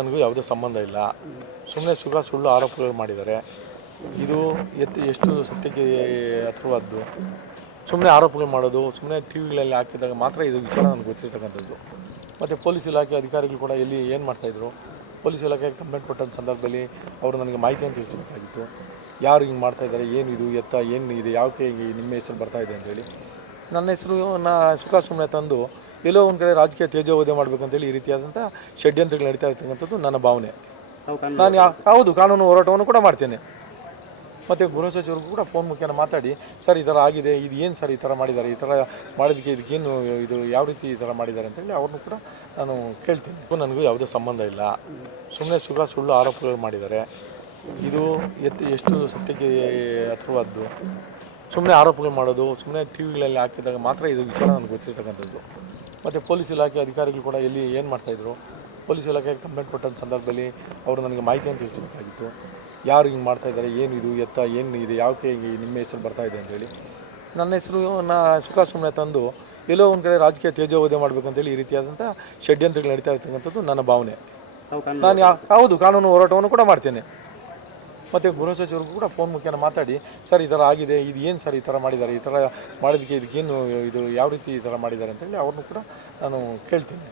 ನನಗೂ ಯಾವುದೇ ಸಂಬಂಧ ಇಲ್ಲ ಸುಮ್ಮನೆ ಸುಳ್ಳ ಸುಳ್ಳು ಆರೋಪಗಳು ಮಾಡಿದ್ದಾರೆ ಇದು ಎತ್ತು ಎಷ್ಟು ಸತ್ಯಕ್ಕೆ ಹತ್ರವಾದ್ದು ಸುಮ್ಮನೆ ಆರೋಪಗಳು ಮಾಡೋದು ಸುಮ್ಮನೆ ಟಿ ವಿಗಳಲ್ಲಿ ಹಾಕಿದಾಗ ಮಾತ್ರ ಇದು ವಿಚಾರ ನನಗೆ ಗೊತ್ತಿರ್ತಕ್ಕಂಥದ್ದು ಮತ್ತು ಪೊಲೀಸ್ ಇಲಾಖೆ ಅಧಿಕಾರಿಗಳು ಕೂಡ ಎಲ್ಲಿ ಏನು ಮಾಡ್ತಾಯಿದ್ರು ಪೊಲೀಸ್ ಇಲಾಖೆಗೆ ಕಂಪ್ಲೇಂಟ್ ಕೊಟ್ಟಂಥ ಸಂದರ್ಭದಲ್ಲಿ ಅವರು ನನಗೆ ಮಾಹಿತಿಯನ್ನು ತಿಳಿಸಬೇಕಾಗಿತ್ತು ಯಾರು ಹಿಂಗೆ ಮಾಡ್ತಾಯಿದ್ದಾರೆ ಏನಿದು ಎತ್ತ ಏನು ಇದೆ ಯಾವಕ್ಕೆ ನಿಮ್ಮ ಹೆಸರು ಬರ್ತಾಯಿದೆ ಅಂತೇಳಿ ನನ್ನ ಹೆಸರು ನಾ ಸುಖ ಸುಮ್ಮನೆ ತಂದು ಎಲ್ಲೋ ಒಂದು ಕಡೆ ರಾಜಕೀಯ ತೇಜೋವಧೆ ಮಾಡಬೇಕು ಅಂತೇಳಿ ಈ ರೀತಿಯಾದಂಥ ಷಡ್ಯಂತ್ರಗಳು ನಡೀತಾ ಇರ್ತಕ್ಕಂಥದ್ದು ನನ್ನ ಭಾವನೆ ನಾನು ಹೌದು ಕಾನೂನು ಹೋರಾಟವನ್ನು ಕೂಡ ಮಾಡ್ತೇನೆ ಮತ್ತು ಗೃಹ ಸಚಿವರಿಗೂ ಕೂಡ ಫೋನ್ ಮುಖೇನ ಮಾತಾಡಿ ಸರ್ ಈ ಥರ ಆಗಿದೆ ಇದು ಏನು ಸರ್ ಈ ಥರ ಮಾಡಿದ್ದಾರೆ ಈ ಥರ ಮಾಡೋದಕ್ಕೆ ಇದಕ್ಕೇನು ಇದು ಯಾವ ರೀತಿ ಈ ಥರ ಮಾಡಿದ್ದಾರೆ ಅಂತೇಳಿ ಅವ್ರನ್ನೂ ಕೂಡ ನಾನು ಕೇಳ್ತೀನಿ ನನಗೂ ಯಾವುದೇ ಸಂಬಂಧ ಇಲ್ಲ ಸುಮ್ಮನೆ ಸುಳ್ಳ ಸುಳ್ಳು ಆರೋಪಗಳು ಮಾಡಿದ್ದಾರೆ ಇದು ಎತ್ತು ಎಷ್ಟು ಸತ್ಯಕ್ಕೆ ಹತ್ರವಾದ್ದು ಸುಮ್ಮನೆ ಆರೋಪಗಳು ಮಾಡೋದು ಸುಮ್ಮನೆ ಟಿ ವಿಗಳಲ್ಲಿ ಹಾಕಿದಾಗ ಮಾತ್ರ ಇದು ವಿಚಾರ ನನಗೆ ಗೊತ್ತಿರ್ತಕ್ಕಂಥದ್ದು ಮತ್ತು ಪೊಲೀಸ್ ಇಲಾಖೆ ಅಧಿಕಾರಿಗಳು ಕೂಡ ಎಲ್ಲಿ ಏನು ಮಾಡ್ತಾಯಿದ್ರು ಪೊಲೀಸ್ ಇಲಾಖೆಗೆ ಕಂಪ್ಲೇಂಟ್ ಕೊಟ್ಟಂಥ ಸಂದರ್ಭದಲ್ಲಿ ಅವರು ನನಗೆ ಮಾಹಿತಿಯನ್ನು ತಿಳಿಸಬೇಕಾಗಿತ್ತು ಯಾರು ಹಿಂಗೆ ಮಾಡ್ತಾಯಿದ್ದಾರೆ ಏನಿದು ಎತ್ತ ಏನು ಇದೆ ಯಾಕೆ ನಿಮ್ಮ ಹೆಸರು ಬರ್ತಾಯಿದೆ ಅಂತೇಳಿ ನನ್ನ ಹೆಸರು ನಾ ಸುಮ್ಮನೆ ತಂದು ಎಲ್ಲೋ ಒಂದು ಕಡೆ ರಾಜಕೀಯ ತೇಜೋವಧೆ ಅಂತೇಳಿ ಈ ರೀತಿಯಾದಂಥ ಷಡ್ಯಂತ್ರಗಳು ನಡೀತಾ ಇರ್ತಕ್ಕಂಥದ್ದು ನನ್ನ ಭಾವನೆ ನಾನು ಹೌದು ಕಾನೂನು ಹೋರಾಟವನ್ನು ಕೂಡ ಮಾಡ್ತೇನೆ ಮತ್ತು ಗೃಹ ಸಚಿವರು ಕೂಡ ಫೋನ್ ಮುಖೇನ ಮಾತಾಡಿ ಸರ್ ಈ ಥರ ಆಗಿದೆ ಇದು ಏನು ಸರ್ ಈ ಥರ ಮಾಡಿದ್ದಾರೆ ಈ ಥರ ಮಾಡಿದ್ದಕ್ಕೆ ಇದಕ್ಕೇನು ಇದು ಯಾವ ರೀತಿ ಈ ಥರ ಮಾಡಿದ್ದಾರೆ ಅಂತೇಳಿ ಅವ್ರನ್ನೂ ಕೂಡ ನಾನು ಕೇಳ್ತೀನಿ